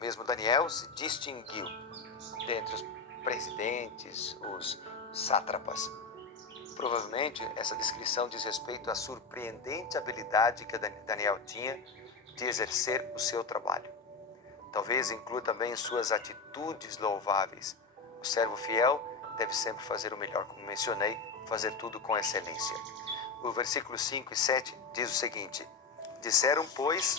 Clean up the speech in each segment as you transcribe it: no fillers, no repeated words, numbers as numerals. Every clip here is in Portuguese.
Mesmo Daniel se distinguiu dentre os presidentes, os sátrapas. Provavelmente essa descrição diz respeito à surpreendente habilidade que Daniel tinha de exercer o seu trabalho. Talvez inclua também suas atitudes louváveis. O servo fiel deve sempre fazer o melhor, como mencionei, fazer tudo com excelência. O versículo 5 e 7 diz o seguinte: disseram, pois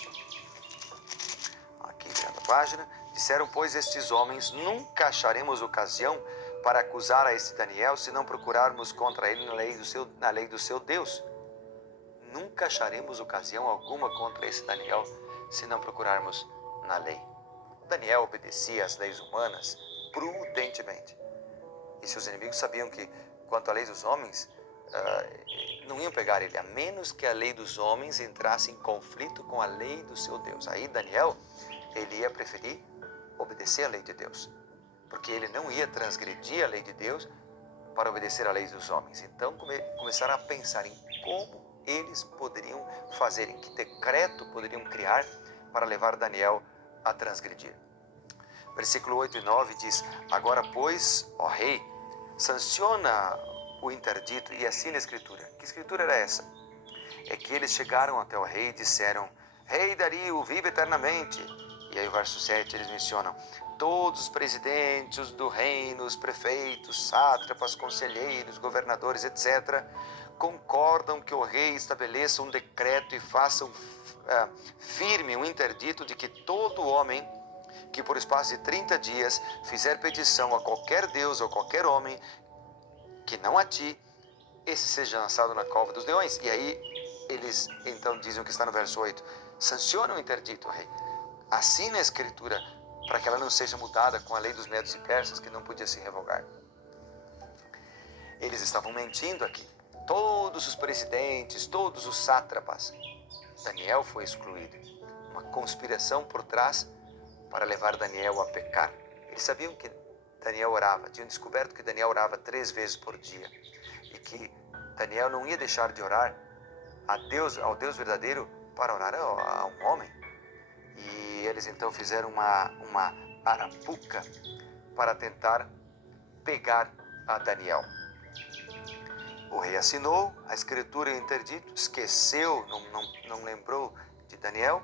estes homens, nunca acharemos ocasião para acusar a este Daniel se não procurarmos contra ele na lei do seu Deus. Nunca acharemos ocasião alguma contra esse Daniel se não procurarmos na lei. Daniel obedecia às leis humanas prudentemente. E seus inimigos sabiam que, quanto à lei dos homens, não iam pegar ele, a menos que a lei dos homens entrasse em conflito com a lei do seu Deus. Aí Daniel, ele ia preferir obedecer à lei de Deus, porque ele não ia transgredir a lei de Deus para obedecer à lei dos homens. Então começaram a pensar em como eles poderiam fazer, em que decreto poderiam criar para levar Daniel a transgredir. Versículo 8 e 9 diz: agora, pois, ó rei, sanciona o interdito e assina a escritura. Que escritura era essa? É que eles chegaram até o rei e disseram: Rei Dario, vive eternamente. E aí o verso 7 eles mencionam: todos os presidentes do reino, os prefeitos, sátrapas, conselheiros, governadores, etc., concordam que o rei estabeleça um decreto e faça firme um interdito de que todo homem que por espaço de 30 dias fizer petição a qualquer deus ou qualquer homem que não a ti, esse seja lançado na cova dos leões. E aí eles então dizem o que está no verso 8: sanciona o interdito, rei. Assina a escritura para que ela não seja mudada com a lei dos medos e persas, que não podia se revogar. Eles estavam mentindo aqui. Todos os presidentes, todos os sátrapas. Daniel foi excluído. Uma conspiração por trás para levar Daniel a pecar. Eles sabiam que Daniel orava, tinham descoberto que Daniel orava 3 vezes por dia e que Daniel não ia deixar de orar ao Deus verdadeiro para orar a um homem. E eles então fizeram uma arapuca para tentar pegar a Daniel. O rei assinou a escritura e o interdito, esqueceu, não lembrou de Daniel.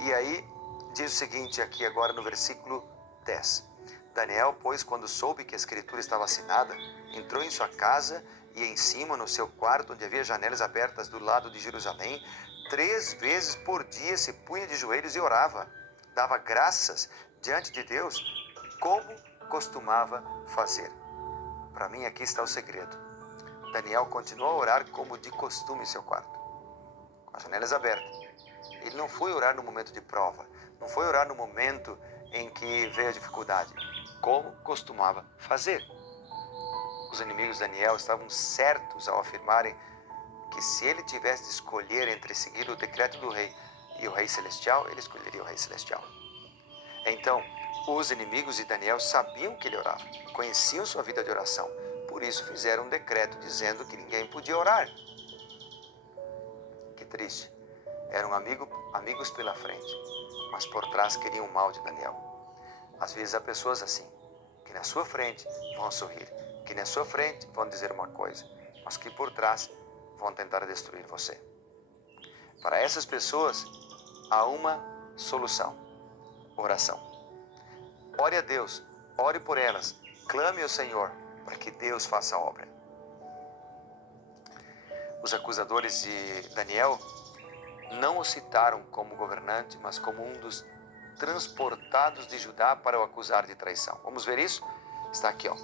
E aí diz o seguinte aqui agora no versículo 10. Daniel, pois, quando soube que a escritura estava assinada, entrou em sua casa e em cima, no seu quarto, onde havia janelas abertas do lado de Jerusalém, 3 vezes por dia se punha de joelhos e orava. Dava graças diante de Deus, como costumava fazer. Para mim, aqui está o segredo. Daniel continuou a orar como de costume em seu quarto, com as janelas abertas. Ele não foi orar no momento de prova, não foi orar no momento em que veio a dificuldade, como costumava fazer. Os inimigos de Daniel estavam certos ao afirmarem que se ele tivesse de escolher entre seguir o decreto do rei e o rei celestial, ele escolheria o rei celestial. Então, os inimigos de Daniel sabiam que ele orava, conheciam sua vida de oração, por isso fizeram um decreto dizendo que ninguém podia orar. Que triste. Eram amigos pela frente, mas por trás queriam o mal de Daniel. Às vezes há pessoas assim, que na sua frente vão sorrir, que na sua frente vão dizer uma coisa, mas que por trás vão tentar destruir você. Para essas pessoas, há uma solução: oração. Ore a Deus, ore por elas, clame ao Senhor para que Deus faça a obra. Os acusadores de Daniel não o citaram como governante, mas como um dos transportados de Judá para o acusar de traição. Vamos ver isso? Está aqui, ó.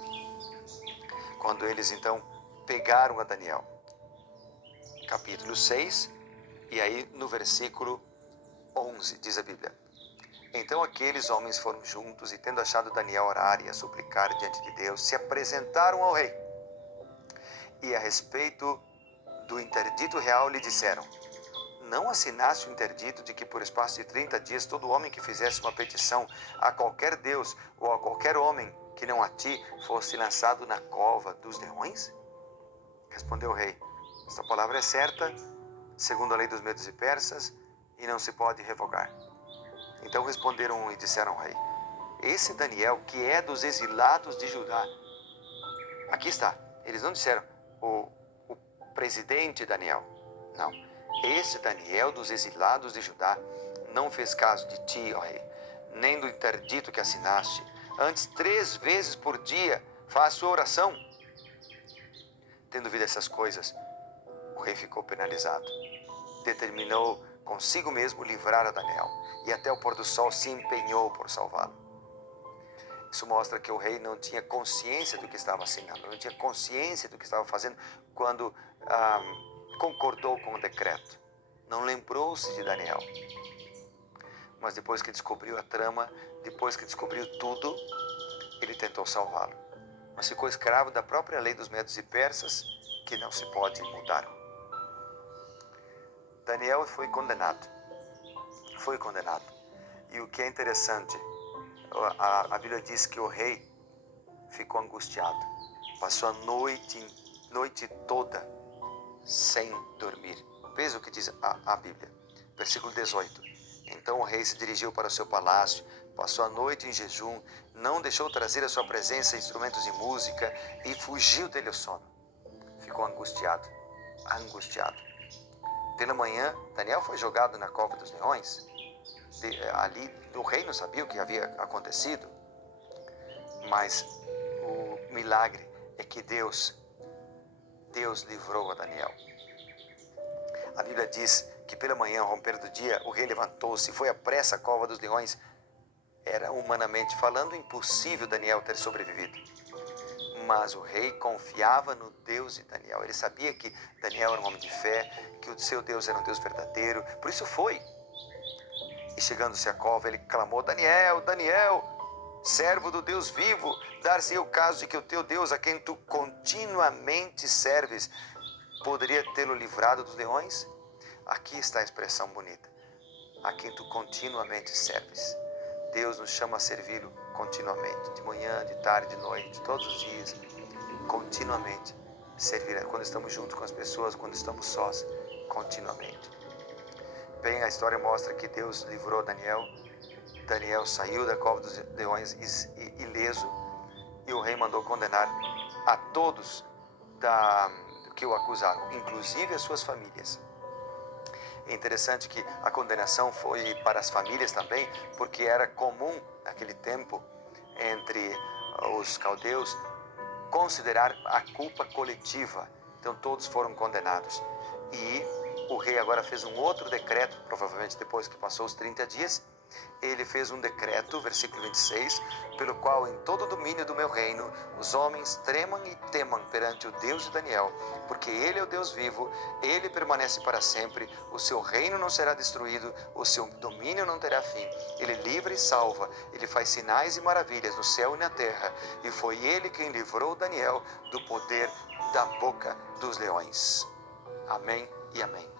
Quando eles então pegaram a Daniel, capítulo 6, e aí no versículo 11, diz a Bíblia: então aqueles homens foram juntos e, tendo achado Daniel orar e a suplicar diante de Deus, se apresentaram ao rei. E a respeito do interdito real lhe disseram: não assinaste o interdito de que por espaço de 30 dias todo homem que fizesse uma petição a qualquer Deus ou a qualquer homem que não a ti fosse lançado na cova dos leões? Respondeu o rei: esta palavra é certa, segundo a lei dos medos e persas, e não se pode revogar. Então Então responderam e disseram ao rei: esse Daniel, que é dos exilados de Judá. Aqui está. Eles não disseram o presidente Daniel. Não. Esse Daniel dos exilados de Judá não fez caso de ti, ó rei, nem do interdito que assinaste. Antes, 3 vezes por dia faz sua oração. Tendo ouvido essas coisas, o rei ficou penalizado. Determinou consigo mesmo livrar a Daniel, e até o pôr do sol se empenhou por salvá-lo. Isso mostra que o rei não tinha consciência do que estava assinando, não tinha consciência do que estava fazendo quando concordou com o decreto. Não lembrou-se de Daniel. Mas depois que descobriu a trama, depois que descobriu tudo, ele tentou salvá-lo. Mas ficou escravo da própria lei dos medos e persas, que não se pode mudar. Daniel foi condenado. Foi condenado. E o que é interessante, a Bíblia diz que o rei ficou angustiado. Passou a noite toda sem dormir. Veja o que diz a Bíblia. Versículo 18. Então o rei se dirigiu para o seu palácio, passou a noite em jejum, não deixou trazer à sua presença instrumentos de música e fugiu dele o sono. Ficou angustiado. Pela manhã, Daniel foi jogado na cova dos leões. Ali o rei não sabia o que havia acontecido, mas o milagre é que Deus livrou a Daniel. A Bíblia diz que pela manhã, ao romper do dia, o rei levantou-se e foi à pressa à cova dos leões. Era, humanamente falando, impossível Daniel ter sobrevivido. Mas o rei confiava no Deus de Daniel. Ele sabia que Daniel era um homem de fé, que o seu Deus era um Deus verdadeiro. Por isso foi. E chegando-se à cova, ele clamou: Daniel, Daniel, servo do Deus vivo, dar-se o caso de que o teu Deus, a quem tu continuamente serves, poderia tê-lo livrado dos leões? Aqui está a expressão bonita: a quem tu continuamente serves. Deus nos chama a servi-lo continuamente, de manhã, de tarde, de noite, todos os dias, continuamente servir. Quando estamos juntos com as pessoas, quando estamos sós, continuamente. Bem, a história mostra que Deus livrou Daniel. Daniel saiu da cova dos leões ileso, e o rei mandou condenar a todos que o acusaram, inclusive as suas famílias. É interessante que a condenação foi para as famílias também, porque era comum naquele tempo, entre os caldeus, considerar a culpa coletiva. Então todos foram condenados. E o rei agora fez um outro decreto, provavelmente depois que passou os 30 dias, ele fez um decreto, versículo 26, pelo qual em todo o domínio do meu reino os homens tremam e temam perante o Deus de Daniel, porque ele é o Deus vivo, ele permanece para sempre, o seu reino não será destruído, o seu domínio não terá fim, ele livra e salva, ele faz sinais e maravilhas no céu e na terra, e foi ele quem livrou Daniel do poder da boca dos leões. Amém e amém.